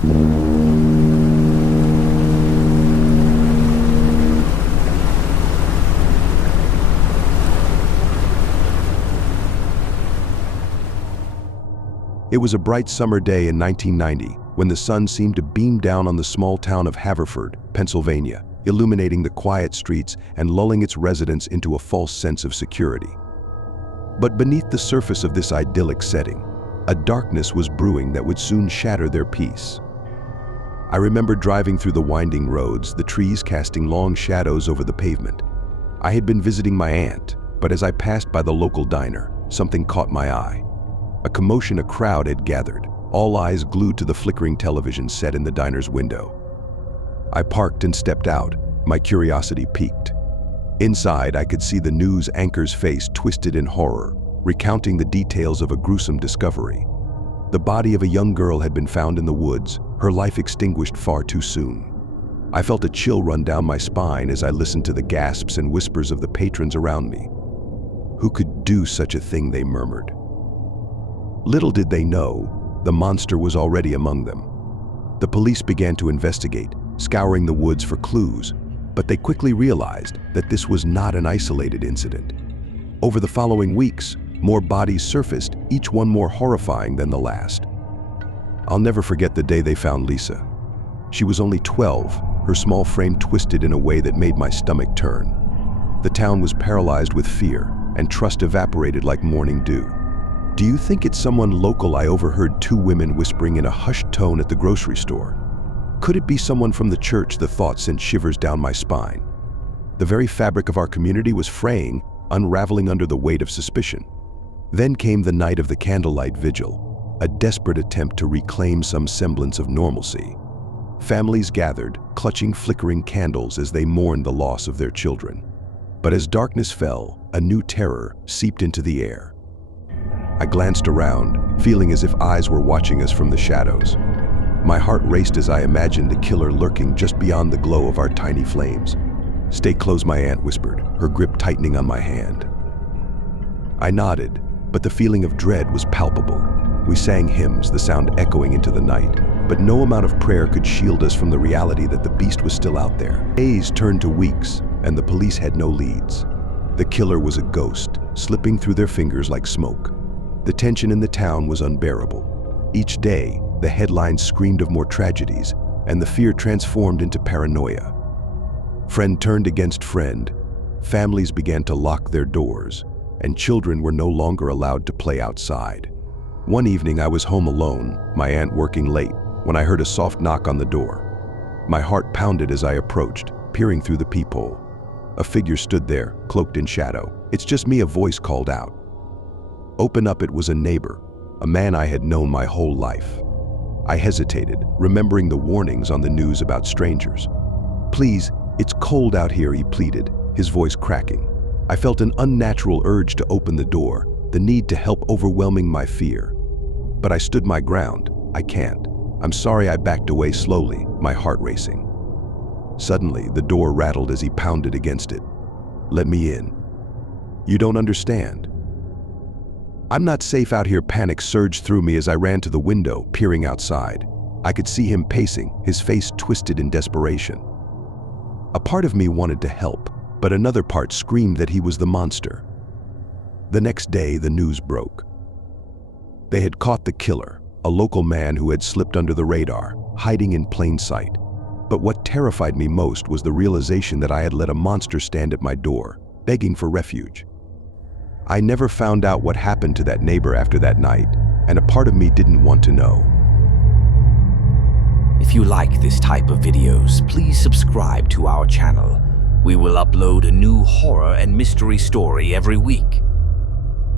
It was a bright summer day in 1990 when the sun seemed to beam down on the small town of Haverford, Pennsylvania, illuminating the quiet streets and lulling its residents into a false sense of security. But beneath the surface of this idyllic setting, a darkness was brewing that would soon shatter their peace. I remember driving through the winding roads, the trees casting long shadows over the pavement. I had been visiting my aunt, but as I passed by the local diner, something caught my eye. A commotion, a crowd had gathered, all eyes glued to the flickering television set in the diner's window. I parked and stepped out, my curiosity piqued. Inside, I could see the news anchor's face twisted in horror, recounting the details of a gruesome discovery. The body of a young girl had been found in the woods, her life extinguished far too soon. I felt a chill run down my spine as I listened to the gasps and whispers of the patrons around me. Who could do such a thing, they murmured. Little did they know, the monster was already among them. The police began to investigate, scouring the woods for clues, but they quickly realized that this was not an isolated incident. Over the following weeks, more bodies surfaced, each one more horrifying than the last. I'll never forget the day they found Lisa. She was only 12, her small frame twisted in a way that made my stomach turn. The town was paralyzed with fear, and trust evaporated like morning dew. Do you think it's someone local? I overheard two women whispering in a hushed tone at the grocery store. Could it be someone from the church? The thought sent shivers down my spine. The very fabric of our community was fraying, unraveling under the weight of suspicion. Then came the night of the candlelight vigil, a desperate attempt to reclaim some semblance of normalcy. Families gathered, clutching flickering candles as they mourned the loss of their children. But as darkness fell, a new terror seeped into the air. I glanced around, feeling as if eyes were watching us from the shadows. My heart raced as I imagined the killer lurking just beyond the glow of our tiny flames. "Stay close," my aunt whispered, her grip tightening on my hand. I nodded, but the feeling of dread was palpable. We sang hymns, the sound echoing into the night, but no amount of prayer could shield us from the reality that the beast was still out there. Days turned to weeks, and the police had no leads. The killer was a ghost, slipping through their fingers like smoke. The tension in the town was unbearable. Each day, the headlines screamed of more tragedies, and the fear transformed into paranoia. Friend turned against friend, families began to lock their doors, and children were no longer allowed to play outside. One evening I was home alone, my aunt working late, when I heard a soft knock on the door. My heart pounded as I approached, peering through the peephole. A figure stood there, cloaked in shadow. "It's just me," a voice called out. "Open up." It was a neighbor, a man I had known my whole life. I hesitated, remembering the warnings on the news about strangers. "Please, it's cold out here," he pleaded, his voice cracking. I felt an unnatural urge to open the door, the need to help overwhelming my fear. But I stood my ground. "I can't. I'm sorry." I backed away slowly, my heart racing. Suddenly, the door rattled as he pounded against it. "Let me in." "You don't understand. I'm not safe out here." Panic surged through me as I ran to the window, peering outside. I could see him pacing, his face twisted in desperation. A part of me wanted to help, but another part screamed that he was the monster. The next day, the news broke. They had caught the killer, a local man who had slipped under the radar, hiding in plain sight. But what terrified me most was the realization that I had let a monster stand at my door, begging for refuge. I never found out what happened to that neighbor after that night, and a part of me didn't want to know. If you like this type of videos, please subscribe to our channel. We will upload a new horror and mystery story every week.